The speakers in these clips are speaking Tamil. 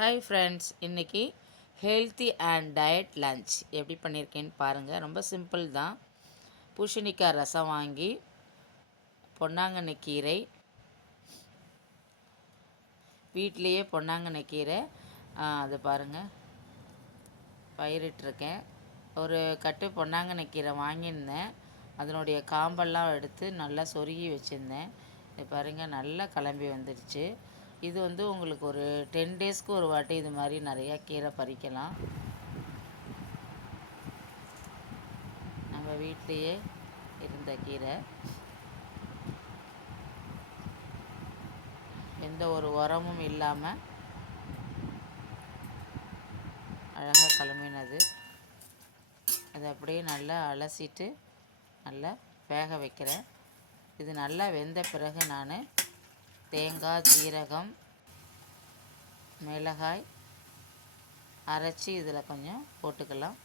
ஹாய் ஃப்ரெண்ட்ஸ், இன்றைக்கி ஹெல்த்தி அண்ட் டயட் லன்ச் எப்படி பண்ணியிருக்கேன்னு பாருங்கள். ரொம்ப சிம்பிள் தான். பூசணிக்காய் ரசம் வாங்கி, பொன்னாங்கண்ணி கீரை, வீட்லேயே பொன்னாங்கண்ணி கீரை அது பாருங்கள் பயிரிட்டிருக்கேன். ஒரு கட்டு பொன்னாங்கண்ணி கீரை வாங்கியிருந்தேன். அதனுடைய காம்பெல்லாம் எடுத்து நல்லா சொருகி வச்சுருந்தேன். இது பாருங்கள் நல்லா கிளம்பி வந்துடுச்சு. இது உங்களுக்கு ஒரு 10 டேஸ்க்கு ஒரு வாட்டி இது மாதிரி நிறையா கீரை பறிக்கலாம். நம்ம வீட்லேயே இருந்த கீரை, எந்த ஒரு உரமும் இல்லாமல் அழகாக கிளம்பினது. அதை அப்படியே நல்லா அலசிட்டு நல்லா வேக வைக்கிறேன். இது நல்லா வெந்த பிறகு நான் தேங்காய், ஜீரகம், மிளகாய் அரைச்சி இதில் கொஞ்சம் போட்டுக்கலாம்.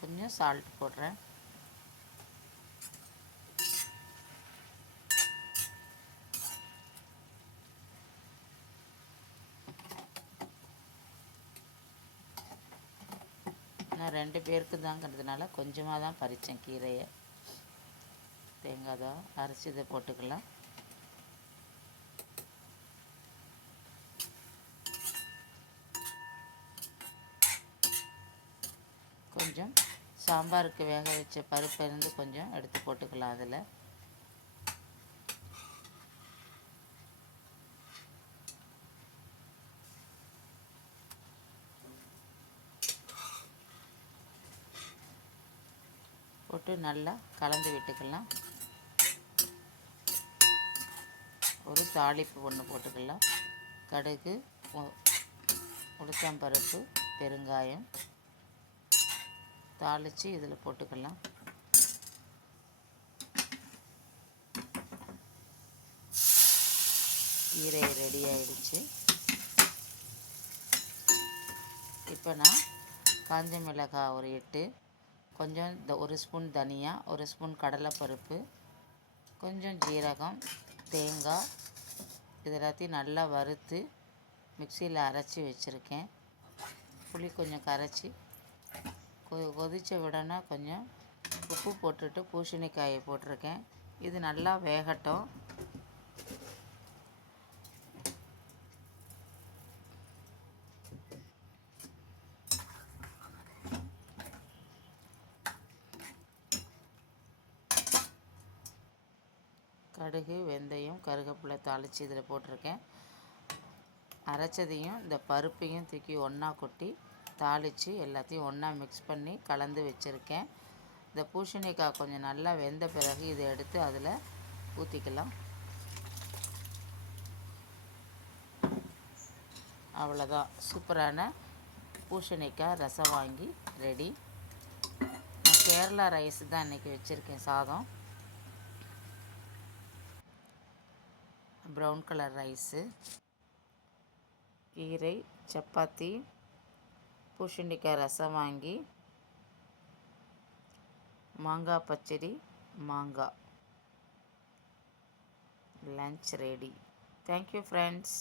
கொஞ்சம் சால்ட் போடுறேன். நான் 2 பேருக்கு தாங்கிறதுனால கொஞ்சமாக தான் பறித்தேன் கீரையை. தேங்காய் தான் அரைச்சி இதை போட்டுக்கலாம். கொஞ்சம் சாம்பாருக்கு வேக வச்ச பருப்பு இருந்து கொஞ்சம் எடுத்து போட்டுக்கலாம். அதில் போட்டு நல்லா கலந்து விட்டுக்கலாம். ஒரு தாளிப்பு ஒன்று போட்டுக்கலாம். கடுகு, உளுத்தம்பருப்பு, பெருங்காயம் தாளித்து இதில் போட்டுக்கலாம். கீரை ரெடி ஆகிடுச்சு. இப்போ நான் காஞ்ச மிளகாய் ஒரு 8, கொஞ்சம் ஒரு ஸ்பூன் தனியா, ஒரு ஸ்பூன் கடலைப்பருப்பு, கொஞ்சம் ஜீரகம், தேங்காய் இது எல்லாத்தையும் நல்லா வறுத்து மிக்சியில் அரைச்சி வச்சுருக்கேன். புளி கொஞ்சம் கரைச்சி கொதித்த உடனே கொஞ்சம் உப்பு போட்டுட்டு பூசணிக்காயை போட்டிருக்கேன். இது நல்லா வேகட்டும். கடுகு, வெந்தயம், கருவேப்பிலை தாளித்து இதில் போட்டிருக்கேன். அரைச்சதையும் இந்த பருப்பையும் தூக்கி ஒன்றா கொட்டி தாளித்து எல்லாத்தையும் ஒன்றா மிக்ஸ் பண்ணி கலந்து வச்சுருக்கேன். இந்த பூசணிக்காய் கொஞ்சம் நல்லா வெந்த பிறகு இதை எடுத்து அதில் ஊற்றிக்கலாம். அவ்வளோதான், சூப்பரான பூசணிக்காய் ரசம் வாங்கி ரெடி. நான் கேரளா ரைஸ் தான் இன்றைக்கி வச்சுருக்கேன். சாதம், ப்ரௌன் கலர் ரைஸு, கீரை, சப்பாத்தி, பூசணிக்காய் ரசம் வாங்கி, மாங்காய் பச்சடி, மாங்காய் லன்ச் ரெடி. Thank you friends.